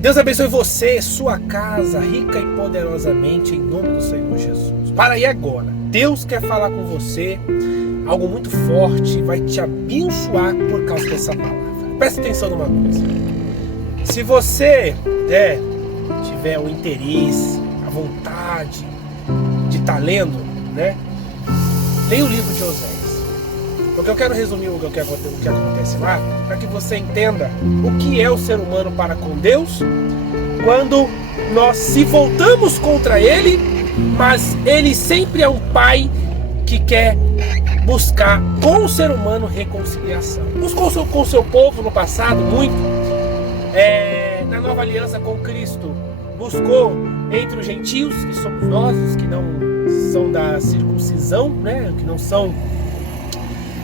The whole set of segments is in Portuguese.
Deus abençoe você, sua casa, rica e poderosamente, em nome do Senhor Jesus. Para aí agora, Deus quer falar com você algo muito forte, vai te abençoar por causa dessa palavra. Presta atenção numa coisa. Se você tiver o interesse, a vontade de estar lendo, né? Leia o livro de Oséias. Porque eu quero resumir o que acontece lá, para que você entenda o que é o ser humano para com Deus, quando nós se voltamos contra Ele, mas Ele sempre é um Pai que quer buscar com o ser humano reconciliação. Buscou com o seu povo no passado muito, na nova aliança com Cristo, buscou entre os gentios, que somos nós, os que não são da circuncisão, né, que não são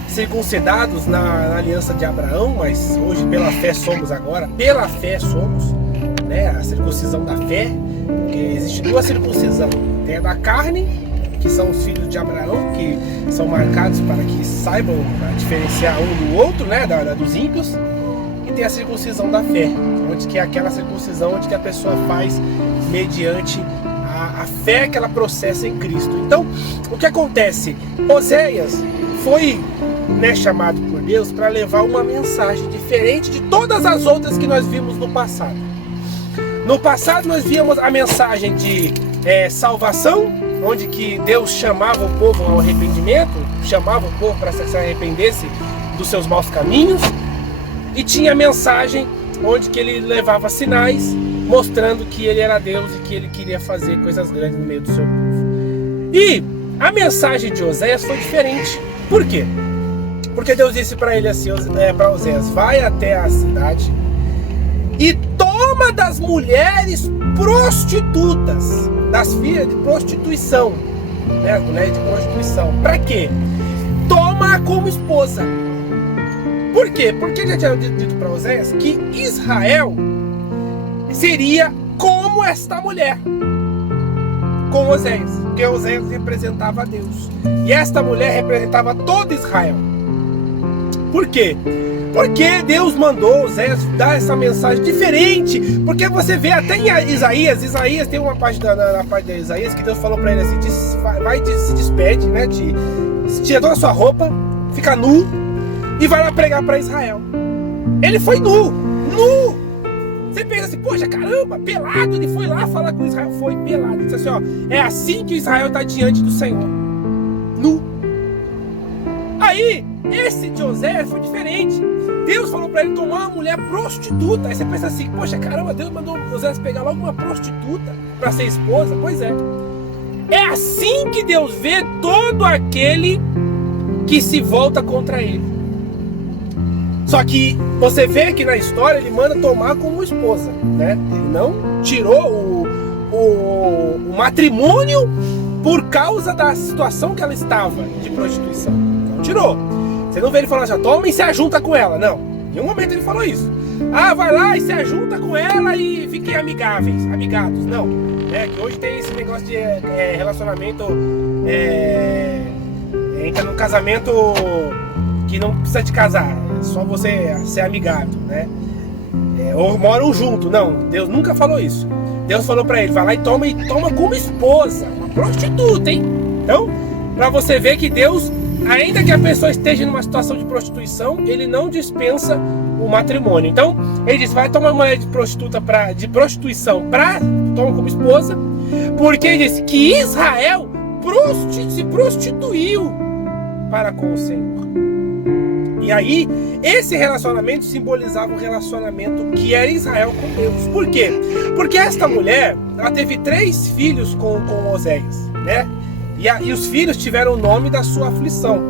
circuncidados na aliança de Abraão, mas hoje pela fé somos agora, pela fé somos, né, a circuncisão da fé, porque existe duas circuncisões, tem a da carne, que são os filhos de Abraão, que são marcados para que saibam diferenciar um do outro, né, dos ímpios, e tem a circuncisão da fé, onde que é aquela circuncisão onde que a pessoa faz mediante a fé que ela processa em Cristo. Então, o que acontece? Oséias foi chamado por Deus para levar uma mensagem diferente de todas as outras que nós vimos no passado. No passado nós víamos a mensagem de salvação, onde que Deus chamava o povo ao arrependimento, chamava o povo para se arrependesse dos seus maus caminhos, e tinha a mensagem onde que ele levava sinais, mostrando que ele era Deus e que ele queria fazer coisas grandes no meio do seu povo. E a mensagem de Oséias foi diferente. Por quê? Porque Deus disse para ele assim, para Oséias: vai até a cidade e toma das mulheres prostitutas, das filhas de prostituição, né, as mulheres de prostituição. Para quê? Toma como esposa. Por quê? Porque ele já tinha dito para Oséias que Israel seria como esta mulher, com Oséias, porque Oséias representava a Deus e esta mulher representava todo Israel. Por quê? Porque Deus mandou Oséias dar essa mensagem diferente, porque você vê até em Isaías tem uma parte na parte de Isaías que Deus falou para ele assim: se despede, né, tira toda a sua roupa, fica nu e vai lá pregar para Israel. Ele foi nu. Você pensa assim, poxa, caramba, pelado, ele foi lá falar com Israel. Foi pelado. Ele disse assim, ó, é assim que Israel está diante do Senhor. Nu. Aí, esse de Oséias foi diferente. Deus falou para ele tomar uma mulher prostituta. Aí você pensa assim, poxa, caramba, Deus mandou Oséias pegar logo uma prostituta para ser esposa. Pois é. É assim que Deus vê todo aquele que se volta contra ele. Só que você vê que na história ele manda tomar como esposa, né? Ele não tirou o matrimônio por causa da situação que ela estava de prostituição. Não tirou. Você não vê ele falando assim, toma e se ajunta com ela. Não, em nenhum momento ele falou isso. Ah, vai lá e se ajunta com ela e fiquem amigados. Não, que hoje tem esse negócio de relacionamento, entra no casamento que não precisa de casar, é só você ser amigado, né? Ou moram junto. Não, Deus nunca falou isso. Deus falou pra ele, vai lá e toma como esposa, uma prostituta, hein? Então, pra você ver que Deus, ainda que a pessoa esteja numa situação de prostituição, ele não dispensa o matrimônio. Então, ele diz, vai tomar uma mulher de prostituição toma como esposa, porque ele disse que Israel se prostituiu para com o Senhor. E aí, esse relacionamento simbolizava um relacionamento que era Israel com Deus. Por quê? Porque esta mulher, ela teve 3 filhos com Oséias, né? E os filhos tiveram o nome da sua aflição,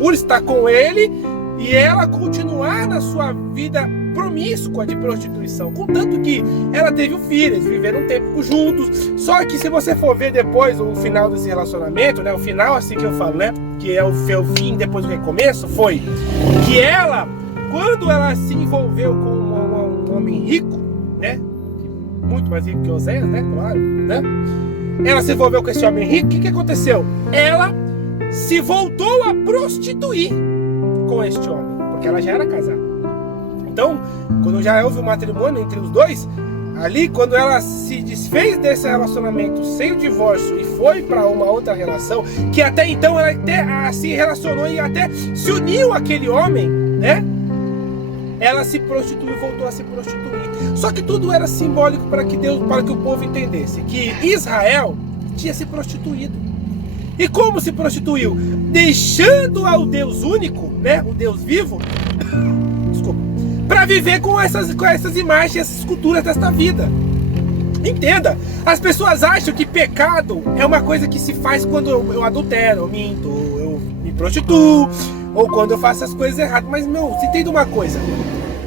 por estar com ele e ela continuar na sua vida promíscua de prostituição. Contanto que ela teve um filho, eles viveram um tempo juntos. Só que se você for ver depois o final desse relacionamento, né? O final assim que eu falo, né? Que é o fim depois do recomeço, foi que ela, quando ela se envolveu com um homem rico, né? Muito mais rico que Oséias, né? Claro, né? Ela se envolveu com esse homem rico, o que aconteceu? Ela se voltou a prostituir com este homem, porque ela já era casada. Então, quando já houve um matrimônio entre os dois, ali, quando ela se desfez desse relacionamento sem o divórcio e foi para uma outra relação, que até então ela até se relacionou e até se uniu àquele homem, né? Ela se prostituiu e voltou a se prostituir. Só que tudo era simbólico para que o povo entendesse que Israel tinha se prostituído. E como se prostituiu? Deixando ao Deus único, né? O Deus vivo, desculpa, para viver com essas imagens, essas esculturas desta vida. Entenda, as pessoas acham que pecado é uma coisa que se faz quando eu adultero, eu minto, eu me prostituo, ou quando eu faço as coisas erradas. Mas, meu, você entende uma coisa?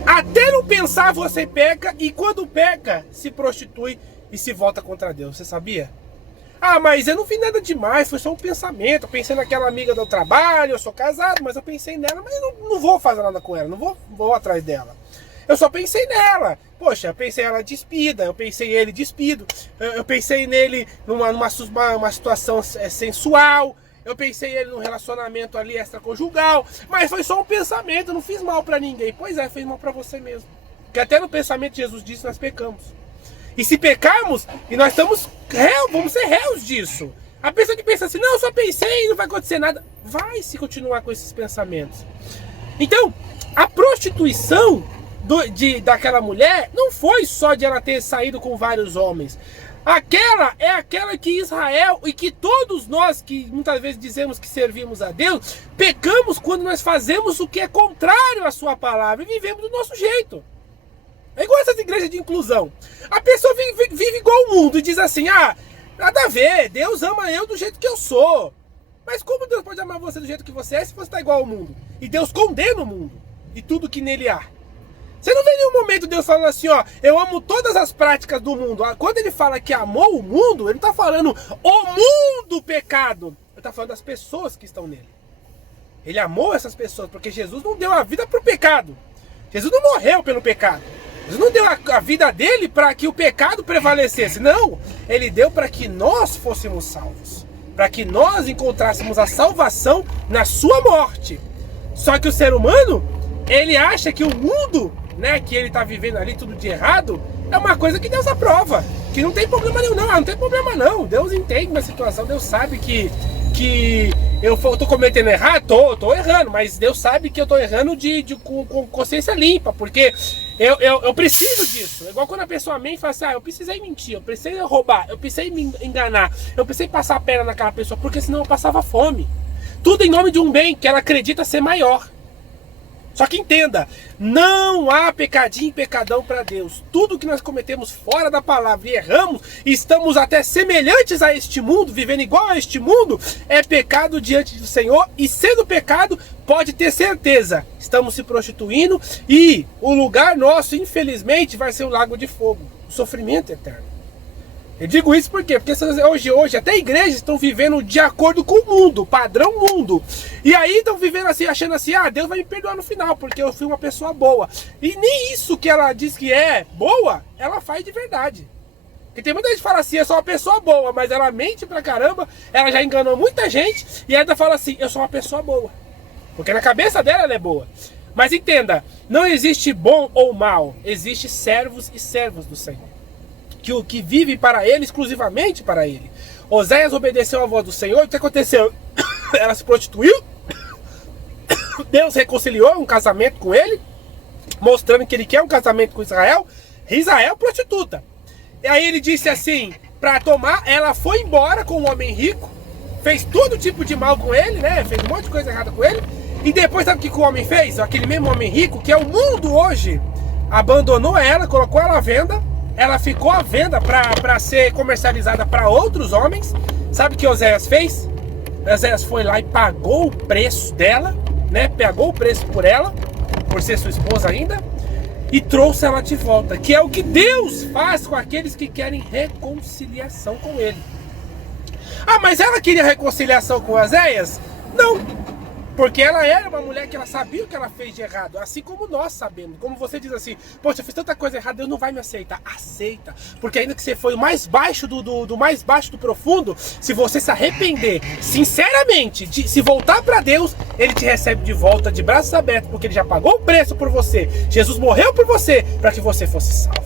Até não pensar você peca, e quando peca, se prostitui e se volta contra Deus. Você sabia? Ah, mas eu não vi nada demais, foi só um pensamento. Eu pensei naquela amiga do trabalho, eu sou casado, mas eu pensei nela, mas eu não vou fazer nada com ela, não vou atrás dela. Eu só pensei nela. Poxa, eu pensei ela despida, eu pensei ele despido, eu pensei nele numa situação sensual, eu pensei ele num relacionamento ali extraconjugal, mas foi só um pensamento, eu não fiz mal pra ninguém. Pois é, fez mal pra você mesmo. Porque até no pensamento Jesus disse, nós pecamos. E se pecarmos, e nós estamos vamos ser réus disso. A pessoa que pensa assim, não, eu só pensei e não vai acontecer nada, vai se continuar com esses pensamentos. Então, a prostituição daquela mulher não foi só de ela ter saído com vários homens. Aquela é aquela que Israel e que todos nós que muitas vezes dizemos que servimos a Deus, pecamos quando nós fazemos o que é contrário à sua palavra e vivemos do nosso jeito. É igual essas igrejas de inclusão. A pessoa vive igual o mundo e diz assim, ah, nada a ver, Deus ama eu do jeito que eu sou. Mas como Deus pode amar você do jeito que você é se você está igual ao mundo? E Deus condena o mundo e tudo que nele há. Você não vê em nenhum momento Deus falando assim, ó, eu amo todas as práticas do mundo. Quando ele fala que amou o mundo, ele não está falando o mundo pecado. Ele está falando das pessoas que estão nele. Ele amou essas pessoas porque Jesus não deu a vida para o pecado. Jesus não morreu pelo pecado. Jesus não deu a vida dele para que o pecado prevalecesse. Não, ele deu para que nós fôssemos salvos. Para que nós encontrássemos a salvação na sua morte. Só que o ser humano, ele acha que o mundo, né, que ele está vivendo ali tudo de errado, é uma coisa que Deus aprova. Que não tem problema nenhum, não tem problema não. Deus entende minha situação, Deus sabe que eu tô cometendo errado, tô errando, mas Deus sabe que eu tô errando com consciência limpa, porque eu preciso disso. É igual quando a pessoa mente e fala assim, eu precisei mentir, eu precisei roubar, eu precisei me enganar, eu precisei passar a perna naquela pessoa, porque senão eu passava fome. Tudo em nome de um bem que ela acredita ser maior. Só que entenda, não há pecadinho e pecadão para Deus. Tudo que nós cometemos fora da palavra e erramos, e estamos até semelhantes a este mundo, vivendo igual a este mundo, é pecado diante do Senhor. E sendo pecado, pode ter certeza, estamos se prostituindo e o lugar nosso, infelizmente, vai ser o lago de fogo, o sofrimento eterno. Eu digo isso por quê? Porque hoje até igrejas estão vivendo de acordo com o mundo, padrão mundo. E aí estão vivendo assim, achando assim, Deus vai me perdoar no final, porque eu fui uma pessoa boa. E nem isso que ela diz que é boa, ela faz de verdade. Porque tem muita gente que fala assim, eu sou uma pessoa boa, mas ela mente pra caramba, ela já enganou muita gente, e ainda fala assim, eu sou uma pessoa boa. Porque na cabeça dela ela é boa. Mas entenda, não existe bom ou mal, existe servos e servas do Senhor. Que vive para ele, exclusivamente para ele. Oséias obedeceu à voz do Senhor. O que aconteceu? Ela se prostituiu. Deus reconciliou um casamento com ele, mostrando que ele quer um casamento com Israel. Israel prostituta. E aí ele disse assim, para tomar, ela foi embora com um homem rico, fez todo tipo de mal com ele, né? Fez um monte de coisa errada com ele. E depois sabe o que o homem fez? Aquele mesmo homem rico, que é o mundo hoje, abandonou ela, colocou ela à venda. Ela ficou à venda para ser comercializada para outros homens. Sabe o que Oséias fez? Oséias foi lá e pagou o preço dela, né? Pagou o preço por ela, por ser sua esposa ainda, e trouxe ela de volta. Que é o que Deus faz com aqueles que querem reconciliação com Ele. Mas ela queria reconciliação com Oséias? Não. Porque ela era uma mulher que ela sabia o que ela fez de errado, assim como nós sabemos. Como você diz assim, poxa, eu fiz tanta coisa errada, Deus não vai me aceitar. Aceita, porque ainda que você foi o mais baixo do mais baixo do profundo, se você se arrepender sinceramente, se voltar para Deus, Ele te recebe de volta de braços abertos, porque Ele já pagou o preço por você. Jesus morreu por você, para que você fosse salvo.